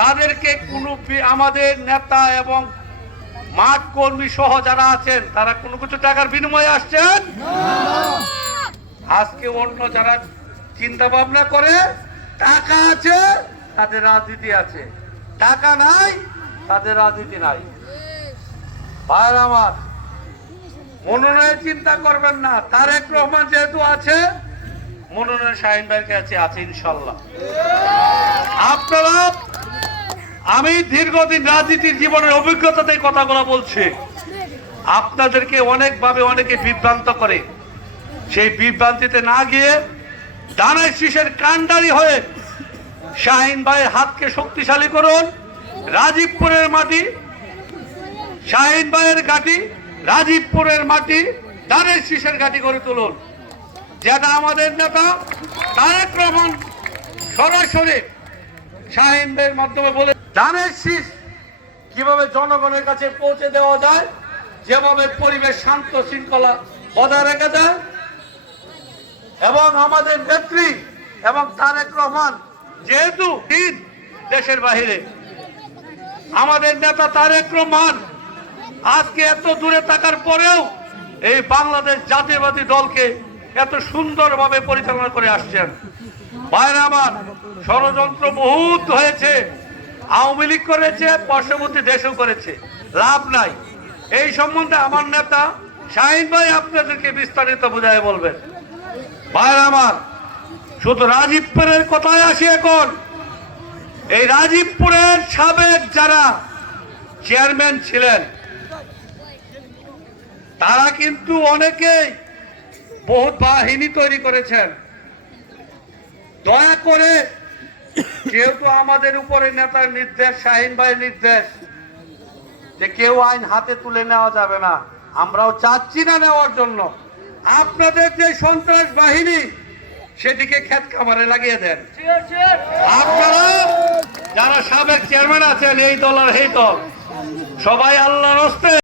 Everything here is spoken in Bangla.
তাদেরকে কোনো আমাদের নেতা এবং মাঠ কর্মী সহ যারা আছেন, তারা কোনো কিছু টাকার বিনিময়ে আসছেন? আজকে অন্য যারা চিন্তা ভাবনা করে, টাকা আছে, তাদের রাজনীতি আছে। টাকা নাই, তাদের রাজনীতি নাই। ভাইয়ের আমার, মনোনয়ন চিন্তা করবেন না। তারেক রহমান যেহেতু আছে, মনোনয়ন শাহিন ভাইয়ের কাছে আছে ইনশাল্লাহ। আপনারা আমি দীর্ঘদিন রাজনীতির জীবনের অভিজ্ঞতাতে কথাগুলো বলছি। আপনাদেরকে অনেকভাবে অনেকে বিভ্রান্ত করে। সেই বিভ্রান্তিতে না গিয়ে ডানায় শীষের কান্ডারি হয়ে শাহিন ভাইয়ের হাতকে শক্তিশালী করুন। রাজীবপুরের মাটি, শাহিন ভাইয়ের ঘাটি, রাজীবপুরের মাটি ডানের শীষের ঘাটি করে তুলুন। যেটা আমাদের নেতা তারেক রহমান সরাসরি শাহিন ভাইয়ের মাধ্যমে বলে ধানের শীষ কীভাবে জনগণের কাছে পৌঁছে দেওয়া যায়, যেভাবে পরিবেশ শান্ত শৃঙ্খলা বজায় রাখা যায়, এবং আমাদের নেত্রী এবং তারেক রহমান যেহেতু দিন দেশের বাহিরে, আমাদের নেতা তারেক রহমান আজকে এত দূরে থাকার পরেও এই বাংলাদেশ জাতীয়বাদী দলকে এত সুন্দরভাবে পরিচালনা করে আসছেন। বাইরে আমার ষড়যন্ত্র বহুত হয়েছে। আওয়ামী লীগ করেছে, পার্শ্ববর্তী দেশও করেছে। লাভ নাই। এই সম্বন্ধে আমার নেতা শাহিন ভাই আপনাদেরকে বিস্তারিত বুঝায় বলবেন। ভাইয়ের আমার, শুধু রাজীবপুরের কথায় আসি এখন। এই রাজীবপুরের সাবেক যারা চেয়ারম্যান ছিলেন, তারা কিন্তু অনেকেই বহুত বাহিনী তৈরি করেছেন। দয়া করে যেহেতু আমাদের উপরে নেতার নির্দেশ, শাহিন ভাইয়ের নির্দেশ, যে কেউ আইন হাতে তুলে নেওয়া যাবে না। আমরাও চাচ্ছি না নেওয়ার জন্য। আপনাদের যে সন্ত্রাস বাহিনী, সেটিকে ক্ষেত খামারে লাগিয়ে দেন। আপনারা যারা সাবেক চেয়ারম্যান আছেন, এই দল আর দল, সবাই আল্লাহর হস্তে